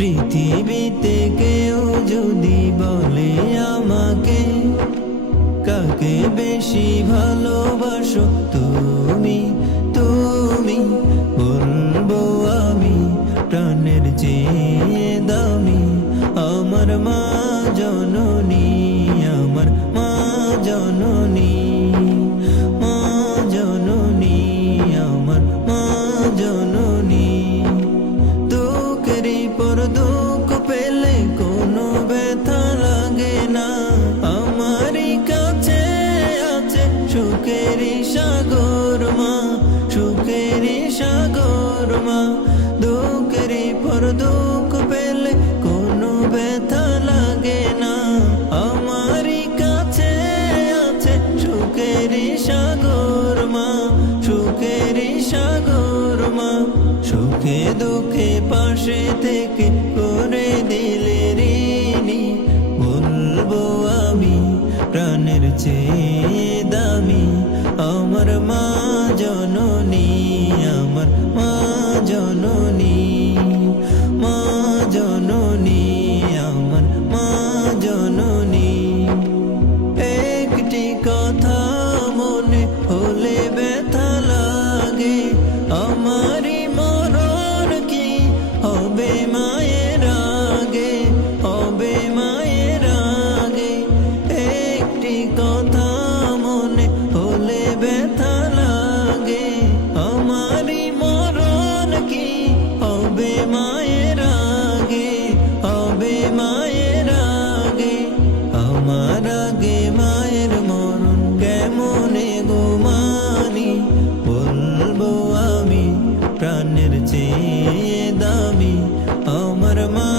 পৃথিবীতে কেউ যদি বলে আমাকে কাকে বেশি ভালোবাসো তুমি তুমি বলবো আমি প্রাণের চেয়ে দামি আমার মা জননী আমার মা জননী মা জননী আমার মা জননী দুঃখেরই পর দুঃখ পেলে কোনো ব্যথা লাগে না আমারই কাছে আছে সুখেরই সাগর মা সুখেরই সাগর মা দুঃখেরই পর দুঃখ পেলে কোনো ব্যথা লাগে না আমারই কাছে আছে সুখেরই সাগর মা সুখেরই সাগর মা সুখে দুঃখে পাশে থেকে করে দিলে ঋণী বলবো আমি প্রাণের চেয়ে দামি আমার মা জননী আমার মা জননী মা জননী আমার মা জননী একটি কথা মনে হলে ব্যথা লাগে আমারই মরণ কি হবে মায়ের আগে হবে মায়ের আগে একটি কথা মনে হলে ব্যথা লাগে আমারই মরণ কি হবে মায়ের আগে হবে মায়ের আগে আমার আগে মায়ের মরণ কেমনে গো মানি বলবো আমি প্রাণের চেয়ে দামি আমার মা